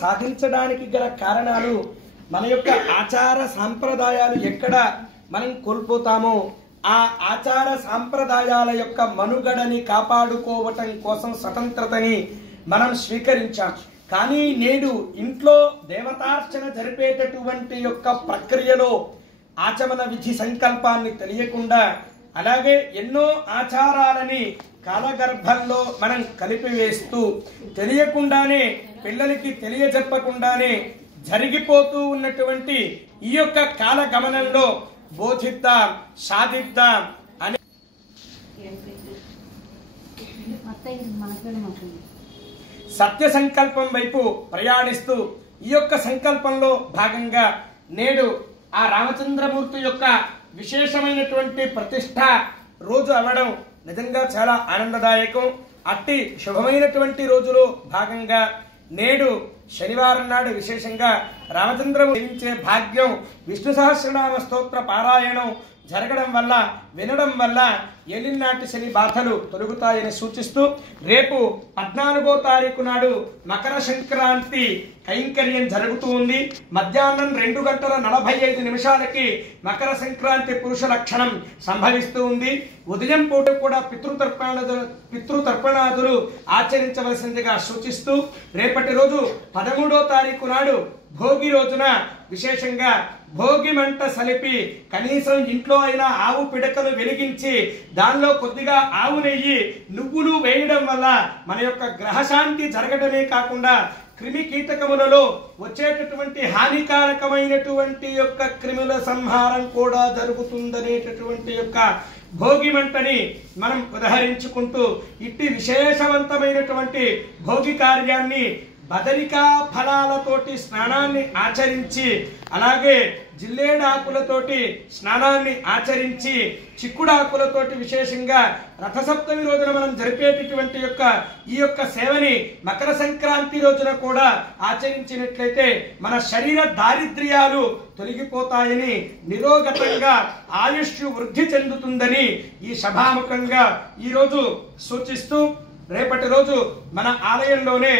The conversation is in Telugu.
సాధించడానికి గల కారణాలు మన యొక్క ఆచార సాంప్రదాయాలు ఎక్కడ మనం కోల్పోతామో ఆ ఆచార సాంప్రదాయాల యొక్క మనుగడని కాపాడుకోవటం కోసం స్వతంత్రతని మనం స్వీకరించాం. కానీ నేడు ఇంట్లో దేవతార్చన జరిపేటటువంటి యొక్క ప్రక్రియలో ఆచమన విధి సంకల్పాన్ని తెలియకుండా అలాగే ఎన్నో ఆచారాలని కాలగర్భంలో మనం కలిపివేస్తూ తెలియకుండానే పిల్లలకి తెలియజెప్పకుండానే జరిగిపోతూ ఉన్నటువంటి ఈ యొక్క కాల గమనంలో బోధిద్దాం, సాధిద్దాం అనే సత్య సంకల్పం వైపు ప్రయాణిస్తూ ఈ యొక్క సంకల్పంలో భాగంగా నేడు ఆ రామచంద్రమూర్తి యొక్క విశేషమైనటువంటి ప్రతిష్ట రోజు అవ్వడం నిజంగా చాలా ఆనందదాయకం. అట్టి శుభమైనటువంటి రోజులో భాగంగా నేడు శనివారం నాడు విశేషంగా రామచంద్రమూర్తి సేవించే భాగ్యం, విష్ణు సహస్రనామ స్తోత్ర పారాయణం జరగడం వల్ల వినడం వల్ల ఏలినాటి శని బాధలు తొలగుతాయని సూచిస్తూ రేపు 14వ తారీఖు నాడు మకర సంక్రాంతి కైంకర్యం జరుగుతూ ఉంది. మధ్యాహ్నం 2:45 మకర సంక్రాంతి పురుష లక్షణం సంభవిస్తూ ఉంది. ఉదయం పూట కూడా పితృతర్పణాదులు ఆచరించవలసిందిగా సూచిస్తూ రేపటి రోజు 13వ తారీఖు నాడు భోగి రోజున విశేషంగా భోగి మంట సలిపి కనీసం ఇంట్లో అయినా ఆవు పిడకలు వెలిగించి దానిలో కొద్దిగా ఆవు నెయ్యి నువ్వులు వేయడం వల్ల మన యొక్క గ్రహశాంతి జరగడమే కాకుండా క్రిమి కీటకములలో వచ్చేటటువంటి హానికారకమైనటువంటి యొక్క క్రిముల సంహారం కూడా జరుగుతుందనేటటువంటి యొక్క భోగి మంటని మనం ఉదహరించుకుంటూ ఇట్టి విశేషవంతమైనటువంటి భోగి కార్యాన్ని బదరికా ఫలాలతోటి స్నానాన్ని ఆచరించి అలాగే జిల్లేడాకులతోటి స్నానాన్ని ఆచరించి చిక్కుడాకులతోటి విశేషంగా రథసప్తమి రోజున మనం జరిపేటటువంటి ఈ యొక్క సేవని మకర సంక్రాంతి రోజున కూడా ఆచరించినట్లయితే మన శరీర దారిద్ర్యాలు తొలగిపోతాయని నిరోగతంగా ఆయుష్ వృద్ధి చెందుతుందని ఈ సభాముఖంగా ఈరోజు సూచిస్తూ రేపటి రోజు మన ఆలయంలోనే